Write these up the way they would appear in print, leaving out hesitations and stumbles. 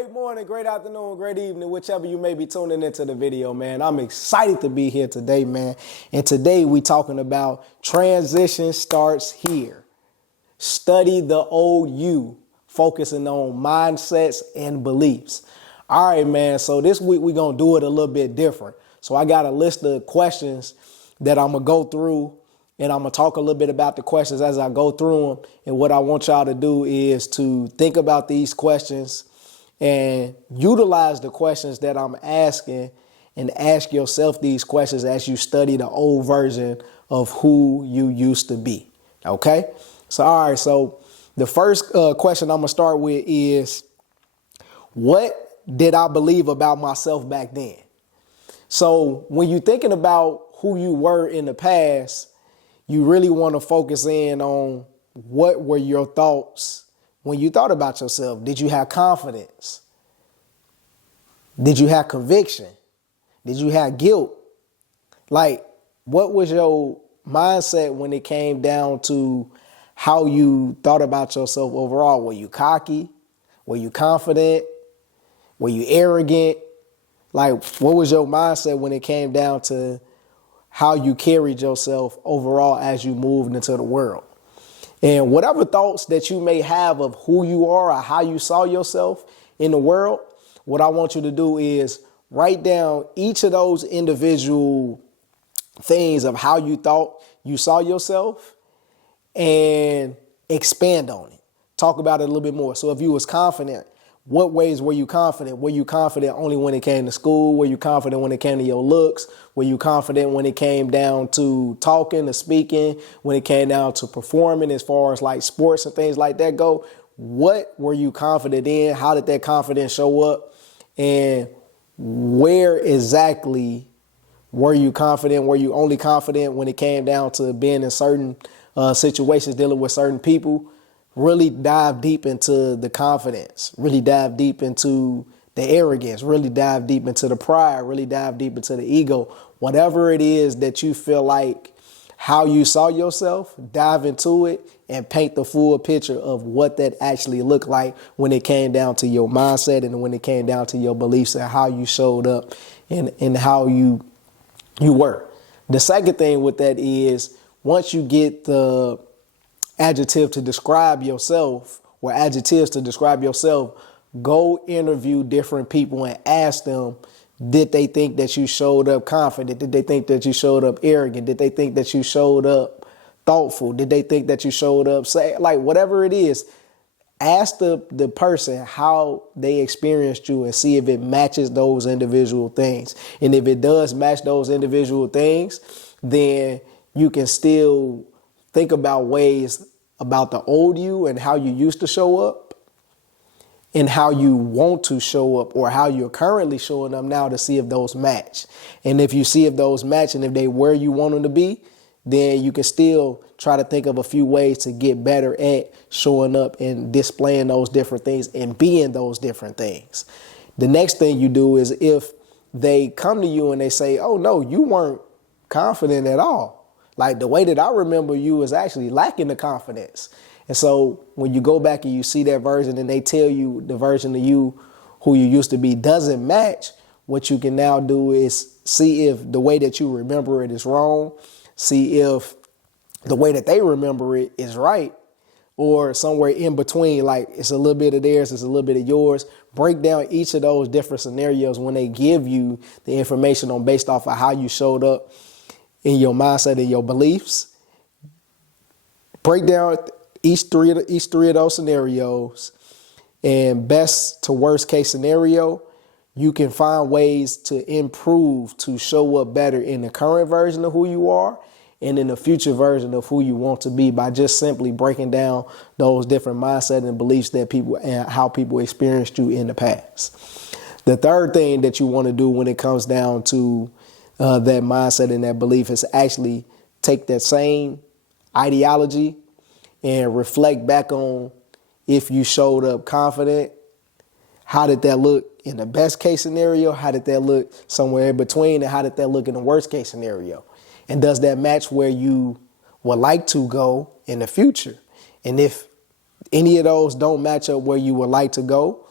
Great morning, great afternoon, great evening, whichever you may be tuning into the video, man. I'm excited to be here today, man. And today we talking about transition starts here. Study the old you, focusing on mindsets and beliefs. All right, man. So this week we're going to do it a little bit different. So I got a list of questions that I'm going to go through, and I'm going to talk a little bit about the questions as I go through them. And what I want y'all to do is to think about these questions and utilize the questions that I'm asking, and ask yourself these questions as you study the old version of who you used to be. Okay? So, all right. So the first question I'm going to start with is, what did I believe about myself back then? So when you're thinking about who you were in the past, you really want to focus in on what were your thoughts when you thought about yourself. Did you have confidence? Did you have conviction? Did you have guilt? Like, what was your mindset when it came down to how you thought about yourself overall? Were you cocky? Were you confident? Were you arrogant? Like, what was your mindset when it came down to how you carried yourself overall as you moved into the world? And whatever thoughts that you may have of who you are or how you saw yourself in the world, what I want you to do is write down each of those individual things of how you thought you saw yourself and expand on it. Talk about it a little bit more. So if you was confident, what ways were you confident? Were you confident only when it came to school? Were you confident when it came to your looks? Were you confident when it came down to talking or speaking? When it came down to performing as far as like sports and things like that go? What were you confident in? How did that confidence show up? And where exactly were you confident? Were you only confident when it came down to being in certain situations, dealing with certain people? Really dive deep into the confidence, really dive deep into the arrogance, really dive deep into the pride, really dive deep into the ego. Whatever it is that you feel like how you saw yourself, dive into it and paint the full picture of what that actually looked like when it came down to your mindset and when it came down to your beliefs and how you showed up and how you were. The second thing with that is, once you get the adjective to describe yourself or adjectives to describe yourself, go interview different people and ask them, did they think that you showed up confident? Did they think that you showed up arrogant? Did they think that you showed up thoughtful? Did they think that you showed up, say, like whatever it is, ask the person how they experienced you and see if it matches those individual things. And if it does match those individual things, then you can still think about ways about the old you and how you used to show up and how you want to show up or how you're currently showing up now to see if those match. And if you see if those match and if they where you want them to be, then you can still try to think of a few ways to get better at showing up and displaying those different things and being those different things. The next thing you do is, if they come to you and they say, oh, no, you weren't confident at all. Like, the way that I remember you is actually lacking the confidence. And so when you go back and you see that version and they tell you the version of you who you used to be doesn't match, what you can now do is see if the way that you remember it is wrong. See if the way that they remember it is right, or somewhere in between, like it's a little bit of theirs, it's a little bit of yours. Break down each of those different scenarios when they give you the information on based off of how you showed up in your mindset and your beliefs. Break down each three of those scenarios, and best to worst case scenario, you can find ways to improve to show up better in the current version of who you are and in the future version of who you want to be by just simply breaking down those different mindset and beliefs that people and how people experienced you in the past. The third thing that you want to do when it comes down to that mindset and that belief is actually take that same ideology and reflect back on, if you showed up confident, how did that look in the best case scenario? How did that look somewhere in between? And how did that look in the worst case scenario? And does that match where you would like to go in the future? And if any of those don't match up where you would like to go,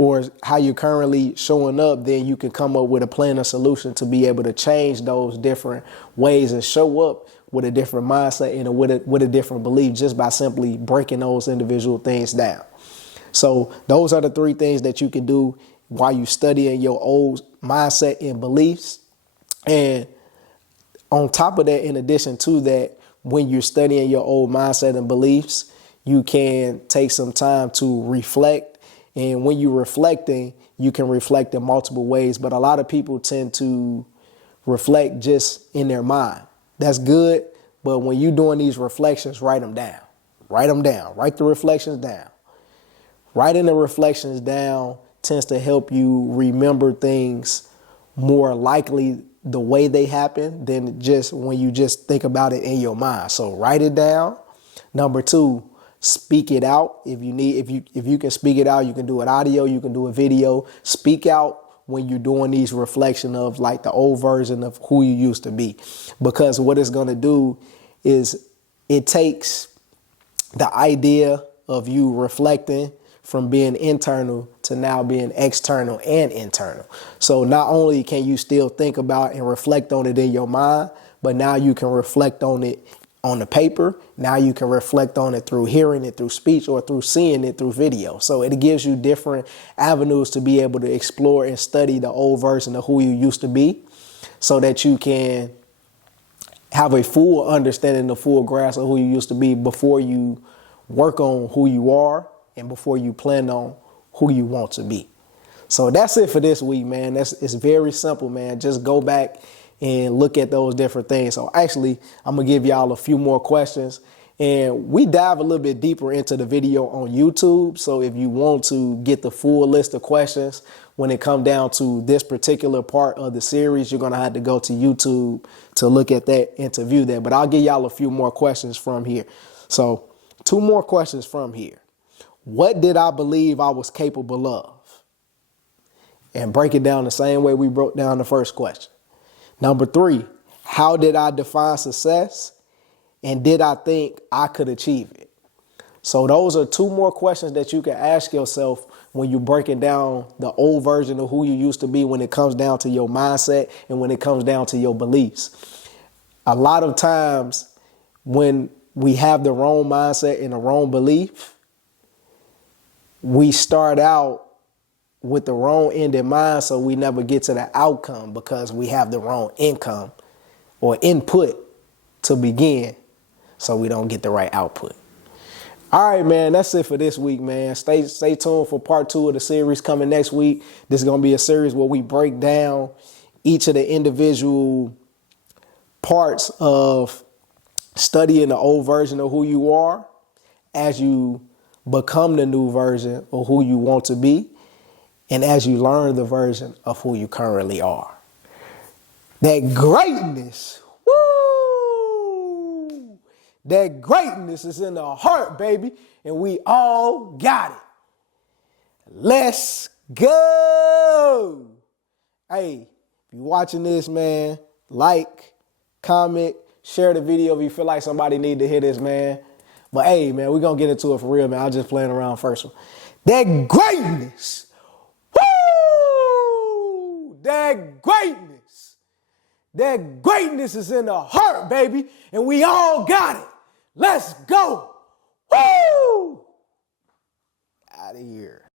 or how you're currently showing up, then you can come up with a plan or solution to be able to change those different ways and show up with a different mindset and with a different belief just by simply breaking those individual things down. So those are the 3 things that you can do while you studying your old mindset and beliefs. And on top of that, in addition to that, when you're studying your old mindset and beliefs, you can take some time to reflect. And when you're reflecting, you can reflect in multiple ways. But a lot of people tend to reflect just in their mind. That's good. But when you're doing these reflections, write them down. Write them down. Write the reflections down. Writing the reflections down tends to help you remember things more likely the way they happen than just when you just think about it in your mind. So write it down. Number 2, speak it out. If you can speak it out, you can do it audio, you can do a video. Speak out when you're doing these reflection of like the old version of who you used to be. Because what it's going to do is it takes the idea of you reflecting from being internal to now being external and internal. So not only can you still think about and reflect on it in your mind, but now you can reflect on it on the paper. Now you can reflect on it through hearing it, through speech, or through seeing it through video. So it gives you different avenues to be able to explore and study the old version of who you used to be so that you can have a full understanding, the full grasp of who you used to be before you work on who you are and before you plan on who you want to be. So that's it for this week, man. It's very simple, man. Just go back and look at those different things. So actually, I'm going to give y'all a few more questions. And we dive a little bit deeper into the video on YouTube. So if you want to get the full list of questions when it comes down to this particular part of the series, you're going to have to go to YouTube to look at that and to view that. But I'll give y'all a few more questions from here. So 2 more questions from here. What did I believe I was capable of? And break it down the same way we broke down the first question. Number 3, how did I define success? And did I think I could achieve it? So those are 2 more questions that you can ask yourself when you're breaking down the old version of who you used to be when it comes down to your mindset and when it comes down to your beliefs. A lot of times when we have the wrong mindset and the wrong belief, we start out with the wrong end in mind, so we never get to the outcome because we have the wrong income or input to begin, so we don't get the right output. All right, man, that's it for this week, man. Stay tuned for part 2 of the series coming next week. This is going to be a series where we break down each of the individual parts of studying the old version of who you are as you become the new version of who you want to be, and as you learn the version of who you currently are. That greatness, woo! That greatness is in the heart, baby, and we all got it. Let's go. Hey, if you're watching this, man, like, comment, share the video if you feel like somebody need to hear this, man. But hey, man, we're going to get into it for real, man. I'm just playing around first one. That greatness. Woo! That greatness. That greatness is in the heart, baby. And we all got it. Let's go. Woo! Out of here.